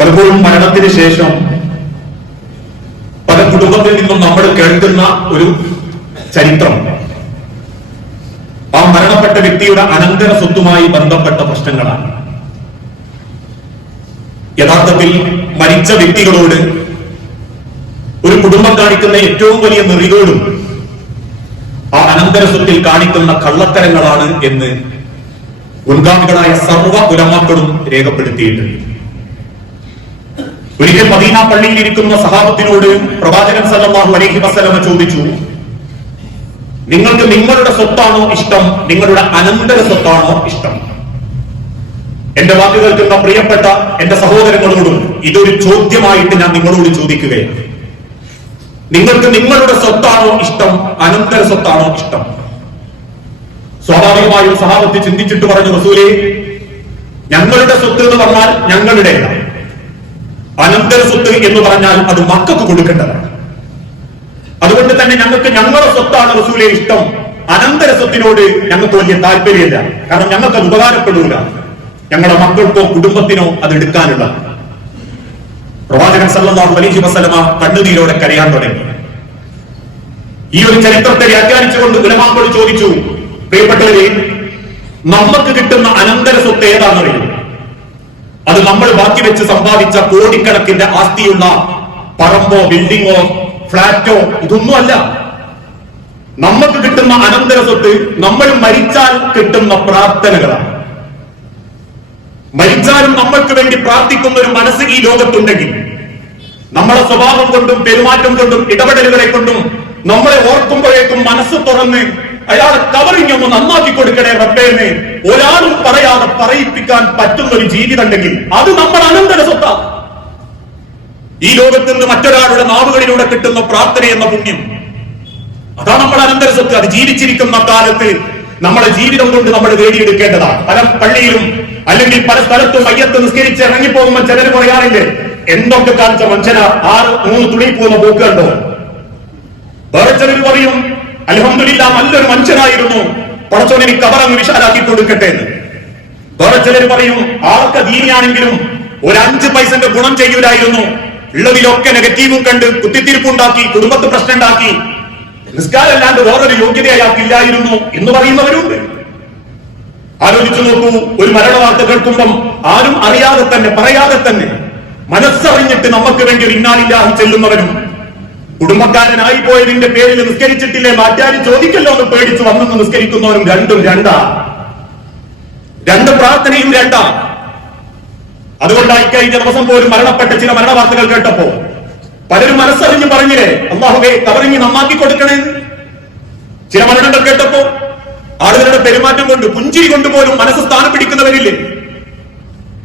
പലപ്പോഴും മരണത്തിന് ശേഷം പല കുടുംബത്തിൽ നിന്നും നമ്മൾ കേൾക്കുന്ന ഒരു ചരിത്രം. ആ മരണപ്പെട്ട വ്യക്തിയുടെ അനന്തര സ്വത്തുമായി ബന്ധപ്പെട്ട പ്രശ്നങ്ങളാണ്. യഥാർത്ഥത്തിൽ മരിച്ച വ്യക്തികളോട് ഒരു കുടുംബം കാണിക്കുന്ന ഏറ്റവും വലിയ നെറികളും ആ അനന്തര സ്വത്തിൽ കാണിക്കുന്ന കള്ളത്തരങ്ങളാണ് എന്ന് മുൻഗാമികളായ സർവ ഉലമാക്കളും രേഖപ്പെടുത്തിയിട്ടുണ്ട്. ഒരിക്കൽ മദീന പള്ളിയിൽ ഇരിക്കുന്ന സഹാബത്തിനോട് പ്രവാചകൻ സല്ലല്ലാഹു അലൈഹി വസ്ലമ ചോദിച്ചു നിങ്ങൾക്ക് നിങ്ങളുടെ സ്വത്താണോ ഇഷ്ടം? നിങ്ങളുടെ അനന്തര സ്വത്താണോ ഇഷ്ടം? എന്റെ വാക്ക് കേൾക്കുന്ന പ്രിയപ്പെട്ട എന്റെ സഹോദരങ്ങളോടും ഇതൊരു ചോദ്യമായിട്ട് ഞാൻ നിങ്ങളോട് ചോദിക്കുകയാണ്. നിങ്ങൾക്ക് നിങ്ങളുടെ സ്വത്താണോ ഇഷ്ടം? അനന്തര സ്വത്താണോ ഇഷ്ടം? സ്വാഭാവികമായും സഹാബത്ത് ചിന്തിച്ചിട്ട് പറഞ്ഞു റസൂലേ ഞങ്ങളുടെ സ്വത്ത് എന്ന് പറഞ്ഞാൽ ഞങ്ങളുടെ അനന്തര സ്വത്ത് എന്ന് പറഞ്ഞാൽ അത് മക്കൾക്ക് കൊടുക്കേണ്ടതാണ്. അതുകൊണ്ട് തന്നെ ഞങ്ങൾക്ക് ഞങ്ങളുടെ സ്വത്താണ് റസൂലെ ഇഷ്ടം. അനന്തര സ്വത്തിനോട് ഞങ്ങൾക്ക് വലിയ താല്പര്യമില്ല. കാരണം ഞങ്ങൾക്ക് അത് ഉപകാരപ്പെടൂല. ഞങ്ങളുടെ മക്കൾക്കോ കുടുംബത്തിനോ അത് എടുക്കാനുള്ള. പ്രവാചകൻ സല്ലല്ലാഹു അലൈഹി വസല്ലമ കണ്ണുനീരോടെ കരയാൻ തുടങ്ങി. ഈ ഒരു ചരിത്രത്തെ വ്യാഖ്യാനിച്ചുകൊണ്ട് ഗുലമാക്കോട് ചോദിച്ചു പ്രിയപ്പെട്ടവരെ നമുക്ക് കിട്ടുന്ന അനന്തര സ്വത്ത് ഏതാണെന്നറിയും? അത് നമ്മൾ ബാക്കി വെച്ച് സമ്പാദിച്ച കോടിക്കണക്കിന്റെ ആസ്തിയുള്ള പറമ്പോ ബിൽഡിങ്ങോ ഫ്ളാറ്റോ ഇതൊന്നും അല്ല നമുക്ക് കിട്ടുന്ന അനന്തര സ്വത്ത് നമ്മൾ മരിച്ചാൽ കിട്ടുന്ന പ്രാർത്ഥനകളാണ്. മരിച്ചാലും നമ്മൾക്ക് വേണ്ടി പ്രാർത്ഥിക്കുന്ന ഒരു മനസ്സ് ഈ ലോകത്തുണ്ടെങ്കിൽ നമ്മളെ സ്വഭാവം കൊണ്ടും പെരുമാറ്റം കൊണ്ടും ഇടപെടലുകളെ കൊണ്ടും നമ്മളെ ഓർക്കുമ്പോഴേക്കും മനസ്സ് തുറന്ന് അയാളെ കവറിങ് ഒന്ന് നന്നാക്കി കൊടുക്കണേ റബ്ബേനെ ഒരാളും പറയാതെ പറയിപ്പിക്കാൻ പറ്റുന്ന ഒരു ജീവിതം ഉണ്ടെങ്കിൽ അത് നമ്മൾ അനന്തര സ്വത്താണ് ഈ ലോകത്ത് നിന്ന് മറ്റൊരാളുടെ നാവുകളിലൂടെ കിട്ടുന്ന പ്രാർത്ഥന എന്ന പുണ്യം. അതാ നമ്മൾ അനന്തര സ്വത്ത്. അത് ജീവിച്ചിരിക്കുന്ന കാലത്ത് നമ്മുടെ ജീവിതം കൊണ്ട് നമ്മൾ നേടിയെടുക്കേണ്ടതാണ്. പല പള്ളിയിലും അല്ലെങ്കിൽ പല സ്ഥലത്തും മയ്യത്ത് നിസ്കരിച്ച് ഇറങ്ങിപ്പോകുമ്പോൾ ചിലർ പറയാറില്ലേ എന്തൊക്കെ കാണിച്ച മനുഷ്യന? ആറ് മൂന്ന് തുണി പോകുന്ന പോക്ക് വേറെ ചിലർ പറയും അലഹമില്ല നല്ലൊരു മനുഷ്യനായിരുന്നു. പടച്ചോൻ എനിക്ക് കബറങ്ങ് വിശാലാക്കി കൊടുക്കട്ടെ എന്ന്. വേറെ ചിലർ പറയും ആർക്ക് ദീനിയാണെങ്കിലും ഒരു അഞ്ച് പൈസന്റെ ഗുണം ചെയ്യൂലായിരുന്നു. ഉള്ളതിലൊക്കെ നെഗറ്റീവും കണ്ട് കുത്തിത്തിരിപ്പുണ്ടാക്കി കുടുംബത്ത് പ്രശ്നം ഉണ്ടാക്കി. നിസ്കാരമല്ലാണ്ട് വേറൊരു യോഗ്യത അയാൾക്കില്ലായിരുന്നു എന്ന് പറയുന്നവരുണ്ട്. ആലോചിച്ചു നോക്കൂ ഒരു മരണ വാർത്ത കേൾക്കുമ്പം ആരും അറിയാതെ തന്നെ പറയാതെ തന്നെ മനസ്സറിഞ്ഞിട്ട് നമുക്ക് വേണ്ടി ഒരു ഇന്നാലില്ലാഹി ചെല്ലുന്നവരും കുടുംബക്കാരനായി പോയതിന്റെ പേരിൽ നിസ്കരിച്ചിട്ടില്ലേ? മാറ്റാരി ചോദിക്കല്ലോ എന്ന് പേടിച്ചു വന്നെന്ന് നിസ്കരിക്കുന്നവരും രണ്ടും രണ്ടാ. രണ്ട് പ്രാർത്ഥനയും രണ്ടാ. അതുകൊണ്ടാണ് ഇക്കഴിഞ്ഞ ദിവസം പോലും മരണപ്പെട്ട ചില മരണ വാർത്തകൾ കേട്ടപ്പോ. പലരും മനസ്സറിഞ്ഞ് പറഞ്ഞില്ലേ? അള്ളാഹുബേ കവറിഞ്ഞ് നന്നാക്കി കൊടുക്കണേ ചില മരണങ്ങൾ കേട്ടപ്പോ ആളുകളുടെ പെരുമാറ്റം കൊണ്ട് പുഞ്ചിരി കൊണ്ട് പോലും മനസ്സ് സ്ഥാനം പിടിക്കുന്നവരില്ലേ?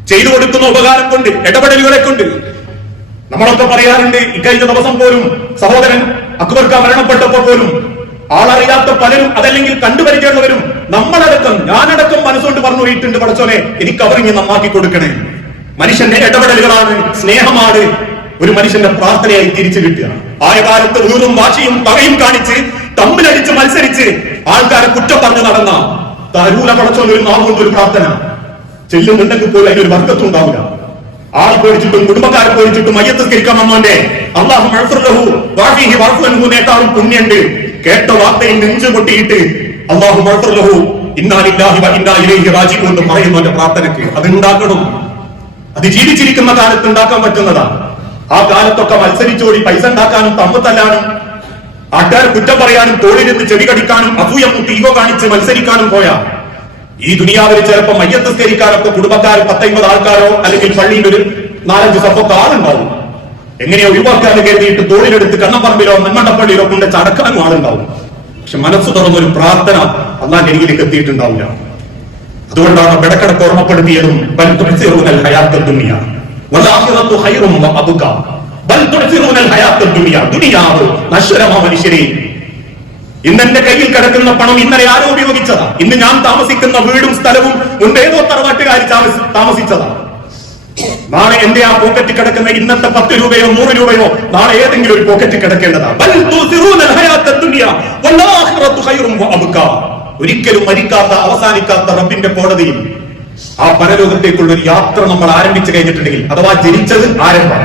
ചെയ്തു കൊടുക്കുന്ന ഉപകാരം കൊണ്ട് ഇടപെടലുകളെ കൊണ്ട് നമ്മളൊക്കെ പറയാറുണ്ട് ഇക്കഴിഞ്ഞ ദിവസം പോലും സഹോദരൻ അക്ബർക്ക മരണപ്പെട്ടപ്പോ പോലും ആളറിയാത്ത പലരും അതല്ലെങ്കിൽ കണ്ടുപരിചയമുള്ളവരും നമ്മളടക്കം ഞാനടക്കം മനസ്സുകൊണ്ട് പറഞ്ഞു പോയിട്ടുണ്ട് പടച്ചോനെ എനിക്ക് അവർ ഇനി നന്നാക്കി കൊടുക്കണേ. മനുഷ്യന്റെ ഇടപെടലുകളാണ് സ്നേഹമാണ് ഒരു മനുഷ്യന്റെ പ്രാർത്ഥനയായി തിരിച്ചു കിട്ടുക. ആയ കാലത്ത് ഊറും വാശിയും പകയും കാണിച്ച് തമ്മിലടിച്ച് മത്സരിച്ച് ആൾക്കാരെ കുറ്റം പറഞ്ഞു നടന്ന തരൂല പടച്ചോൻ ഒരു നാവുകൊണ്ട് ഒരു പ്രാർത്ഥന. ചെല്ലുന്നുണ്ടെങ്കിൽ പോലും അതിനൊരു വർക്കത്തും ആളെ പേടിച്ചിട്ടും കുടുംബക്കാരെ പേടിച്ചിട്ടും മയ്യത്തസ്കരിക്കാൻ വന്നോന്റെ അള്ളാഹു വാഫിഹി വാഹിഹി വർഫുനേക്കാളും പുണ്യുണ്ട്. കേട്ട വാർത്തയിൽ നെഞ്ചു പൊട്ടിയിട്ട് അള്ളാഹു മഴഫുറഹു ഇന്നാലില്ലാഹി വ ഇന്നാ ഇലൈഹി റാജിഊൻ എന്ന് പറയുന്നവന്റെ പ്രാർത്ഥനയ്ക്ക്. അത് അത് ജീവിച്ചിരിക്കുന്ന കാലത്ത് ഉണ്ടാക്കാൻ പറ്റുന്നതാണ്. ആ കാലത്തൊക്കെ മത്സരിച്ചോടി പൈസ ഉണ്ടാക്കാനും തമ്മു തല്ലാനും ആൾക്കാർ കുറ്റം പറയാനും തോളിലിരുന്ന് ചെവി കടിക്കാനും അസൂയ മുട്ടി കാണിച്ച് മത്സരിക്കാനും പോയാ. ഈ ദുനിയാവിൽ ചിലപ്പോൾ മയ്യത്തസ്കരിക്കാരൊക്കെ കുടുംബക്കാർ പത്തൈമ്പത് ആൾക്കാരോ അല്ലെങ്കിൽ പള്ളിയിൽ ഒരു നാലഞ്ച് സഫൊക്കെ ആളുണ്ടാവും. എങ്ങനെയോ ഒഴിവാക്കാന്ന് കരുതിയിട്ട് തോളിലെടുത്ത് കണ്ണപ്പറമ്പിലോ നെന്മണ്ടപ്പള്ളിയിലോ കൊണ്ട് ചടക്കാനും ആളുണ്ടാവും. പക്ഷെ മനസ്സ് തുറന്നൊരു പ്രാർത്ഥന അന്നാന്റെ അരികിലേക്ക് എത്തിയിട്ടുണ്ടാവില്ല. അതുകൊണ്ടാണ് ബെടക്കടക്ക് ഓർമ്മപ്പെടുത്തിയതും ഹയാത്തദ് ദുനിയ ദുനിയാവ് നശ്വരമാ മനുഷ്യരെ ഇന്ന് എന്റെ കയ്യിൽ കിടക്കുന്ന പണം ഇന്നലെ ആരോ ഉപയോഗിച്ചതാ? ഇന്ന് ഞാൻ താമസിക്കുന്ന വീടും സ്ഥലവും മുൻപ് ഏതോ തറവാട്ടുകാർ താമസിച്ചതാ. നാളെ എന്റെ ആ പോക്കറ്റ് കിടക്കുന്ന ഇന്നത്തെ പത്ത് രൂപയോ നൂറ് രൂപയോ നാളെ ഏതെങ്കിലും ഒരു പോക്കറ്റ് കിടക്കേണ്ടതാ. ഒരിക്കലും മരിക്കാത്ത അവസാനിക്കാത്ത റബ്ബിന്റെ കോടതിയിൽ ആ പരലോകത്തേക്കുള്ള ഒരു യാത്ര നമ്മൾ ആരംഭിച്ചു കഴിഞ്ഞിട്ടുണ്ടെങ്കിൽ അഥവാ ജനിച്ചത് ആരംഭം.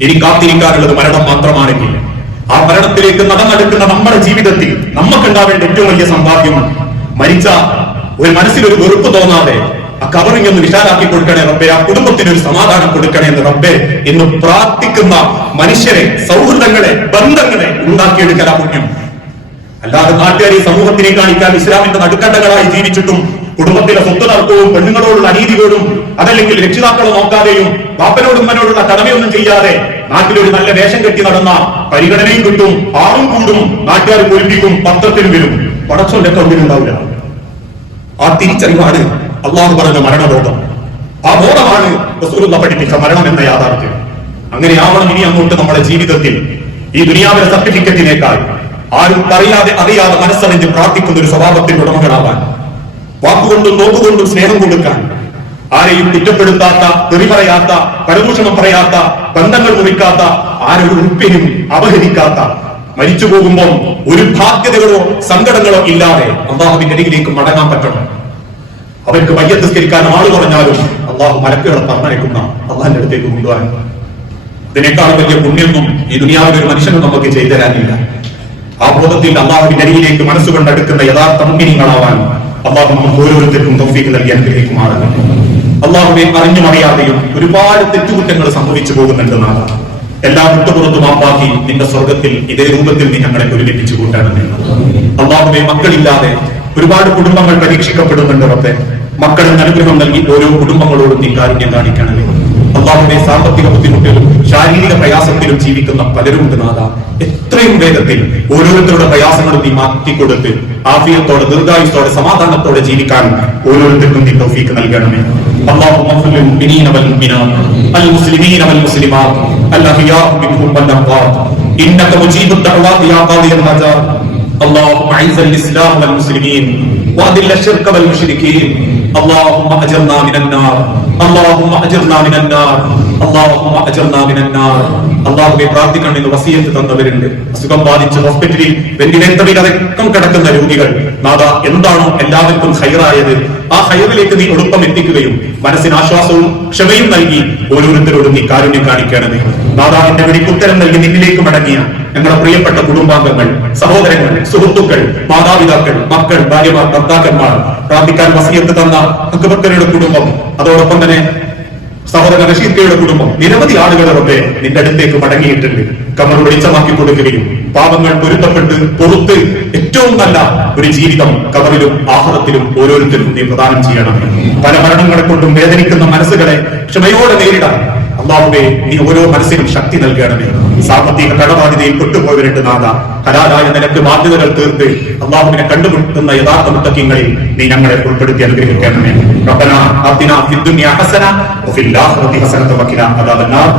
ഇനി കാത്തിരിക്കാനുള്ളത് മരണം മാത്രമാണെങ്കിൽ. ആ മരണത്തിലേക്ക് നടന്നെടുക്കുന്ന നമ്മുടെ ജീവിതത്തിൽ നമുക്കുണ്ടാവേണ്ട ഏറ്റവും വലിയ സമ്പാദ്യമാണ് മരിച്ച ഒരു മനസ്സിലൊരു വെറുപ്പ് തോന്നാതെ ആ കവറിങ് ഒന്ന് വിശാലാക്കി കൊടുക്കണേ റബ്ബെ ആ കുടുംബത്തിന് ഒരു സമാധാനം കൊടുക്കണേ എന്ന് റബ്ബെ എന്ന് പ്രാർത്ഥിക്കുന്ന മനുഷ്യരെ സൗഹൃദങ്ങളെ ബന്ധങ്ങളെ ഉണ്ടാക്കിയെടുക്കാൻ ആ പുണ്യം. അല്ലാതെ നാട്ടുകാരെ സമൂഹത്തിനെ കാണിക്കാൻ ഇസ്ലാമിന്റെ നടുക്കണ്ടകളായി ജീവിച്ചിട്ടും കുടുംബത്തിലെ സ്വത്ത് തർക്കവും പെണ്ണുങ്ങളോടുള്ള അനീതികളും അതല്ലെങ്കിൽ രക്ഷിതാക്കളെ നോക്കാതെയും ബാപ്പനോടും ഉമ്മനോടുള്ള കടമയൊന്നും ചെയ്യാതെ നാട്ടിലൊരു നല്ല വേഷം കെട്ടി നടന്ന പരിഗണനയും കിട്ടും ആളും കൂടും നാട്ടുകാർ പൊലിപ്പിക്കും പത്രത്തിൽ വരും. പടച്ചോന്റെ കൗണ്ടിലുണ്ടാവില്ല ആ തിരിച്ചറിവാണ് അള്ളാഹു പറഞ്ഞ മരണബോധം. ആ ബോധമാണ് പഠിപ്പിച്ച മരണം എന്ന യാഥാർത്ഥ്യം. അങ്ങനെ ആവണം ഇനി അങ്ങോട്ട് നമ്മുടെ ജീവിതത്തിൽ. ഈ ദുനിയാവിലെ സർട്ടിഫിക്കറ്റിനേക്കാൾ ആരും അറിയാതെ അറിയാതെ മനസ്സറിഞ്ഞ് പ്രാർത്ഥിക്കുന്ന ഒരു സ്വഭാവത്തിന്റെ ഉടമകളാവാൻ വാക്കുകൊണ്ടും നോക്കുകൊണ്ടും സ്നേഹം കൊടുക്കാൻ ആരെയും കുറ്റപ്പെടുത്താത്ത തെറി പറയാത്ത പരദൂഷണം പറയാത്ത ബന്ധങ്ങൾ മുറിക്കാത്ത ആരൊരു ഉപ്പിനും അപഹരിക്കാത്ത മരിച്ചു പോകുമ്പോൾ ഒരു ഭാഗ്യതകളോ സങ്കടങ്ങളോ ഇല്ലാതെ അള്ളാഹുവിന്റെ അരികിലേക്ക് മടങ്ങാൻ പറ്റണം. അവർക്ക് വയ്യത്തിസ്കരിക്കാൻ ആൾ പറഞ്ഞാലും അള്ളാഹു മലക്കുകളെ പറഞ്ഞയക്കുന്ന അള്ളാഹിന്റെ അടുത്തേക്ക് കൊണ്ടുവരാൻ. ഇതിനേക്കാൾ വലിയ പുണ്യൊന്നും ഈ ദുനിയാവിൽ ഒരു മനുഷ്യനും നമുക്ക് ചെയ്തു തരാനില്ല. ആ ബോധത്തിൽ അള്ളാഹുവിന്റെ അരികിലേക്ക് മനസ്സുകൊണ്ട് അടുക്കുന്ന യഥാർത്ഥ മുങ്ങിനികളാവാൻ അള്ളാഹു നമുക്ക് ഓരോരുത്തർക്കും തൗഫീഖ് നൽകി അനുഗ്രഹിക്കുമാറാണ് അള്ളാഹുവെ അറിഞ്ഞും അറിയാതെയും ഒരുപാട് തെറ്റുകുറ്റങ്ങൾ സംഭവിച്ചു പോകുന്നുണ്ട് നാഥ എല്ലാ വിട്ടുപുറത്തും മാപ്പാക്കി നിന്റെ സ്വർഗത്തിൽ ഇതേ രൂപത്തിൽ നീ ഞങ്ങളെ ഒരുമിപ്പിച്ചു കൂട്ടാണ് അള്ളാഹുവെ മക്കളില്ലാതെ ഒരുപാട് കുടുംബങ്ങൾ പരീക്ഷിക്കപ്പെടുന്നുണ്ട് റബ്ബെ. മക്കൾ അനുഗ്രഹം നൽകി ഓരോ കുടുംബങ്ങളോടും നീ കാരുണ്യം കാണിക്കണമേ. അള്ളാഹുവെ സാമ്പത്തിക ബുദ്ധിമുട്ടിലും ശാരീരിക പ്രയാസത്തിലും ജീവിക്കുന്ന പലരുമുണ്ട് നാഥ എത്രയും വേഗത്തിൽ ഓരോരുത്തരുടെ പ്രയാസങ്ങളും നീ മാറ്റിക്കൊടുത്ത് ആഫിയത്തോടെ ദീർഘായുസത്തോടെ സമാധാനത്തോടെ ജീവിക്കാൻ ഓരോരുത്തർക്കും നീ തൗഫീക്ക് നൽകണമേ اللهم اغفر للمؤمنين والمؤمنات المسلمين والمسلمات الاحياء منهم والاموات انك مجيب الدعوات يا قاضي الحاجات اللهم اعز الاسلام والمسلمين واذل الشرك والمشركين اللهم اجرنا من النار اللهم اجرنا من النار اللهم اجرنا من النار അള്ളാഹുവെ പ്രാർത്ഥിക്കണം എന്ന് വസീയത്ത് തന്നവരുണ്ട് അസുഖം ബാധിച്ച് ഹോസ്പിറ്റലിൽ വെന്റിലേറ്ററിൽ അടക്കം കിടക്കുന്ന രോഗികൾ നാഥ എന്താണോ എല്ലാവർക്കും ഹൈറായത് ആ ഹൈറിലേക്ക് നീ ഒടുപ്പം എത്തിക്കുകയും മനസ്സിന് ആശ്വാസവും ക്ഷമയും നൽകി ഓരോരുത്തരോടും നീ കാരുണ്യം കാണിക്കണമേ നാഥ എന്റെ വെടിക്കുത്തരം നൽകി നിന്നിലേക്ക് മടങ്ങിയ ഞങ്ങളുടെ പ്രിയപ്പെട്ട കുടുംബാംഗങ്ങൾ സഹോദരങ്ങൾ സുഹൃത്തുക്കൾ മാതാപിതാക്കൾ മക്കൾ ഭാര്യമാർ ഭർത്താക്കന്മാർ പ്രാർത്ഥിക്കാൻ വസീയത്ത് തന്ന അക്ബക്കരുടെ കുടുംബം അതോടൊപ്പം തന്നെ സഹോദരൻ റഷീദ്കയുടെ കുടുംബം നിരവധി ആളുകൾ റബ്ബെ നിന്റെ അടുത്തേക്ക് മടങ്ങിയിട്ടുണ്ട്. കമർ വെളിച്ചമാക്കി കൊടുക്കുകയും പാപങ്ങൾ പൊരുത്തപ്പെട്ട് പുറത്ത് ഏറ്റവും നല്ല ഒരു ജീവിതം കബറിലും ആഹ്റത്തിലും ഓരോരുത്തരും നീ പ്രദാനം ചെയ്യണം. പല മരണങ്ങളെ കൊണ്ടും വേദനിക്കുന്ന മനസ്സുകളെ ക്ഷമയോടെ നേരിടാൻ അള്ളാഹുവെ നീ ഓരോ മനസ്സിനും ശക്തി നൽകണമേ. സാമ്പത്തിക കടബാധ്യതയിൽ പെട്ടുപോയവരുണ്ട് നാഥ ഹലാലായ നിനക്ക് ബാധ്യതകൾ തീർത്ത് അള്ളാഹുവിനെ കണ്ടുമുട്ടുന്ന യഥാർത്ഥ മുത്തക്കിങ്ങളിൽ നീ ഞങ്ങളെ ഉൾപ്പെടുത്തി അനുഗ്രഹിക്കണമേ. ഹസനത വഖിന അദാബന്നാർ.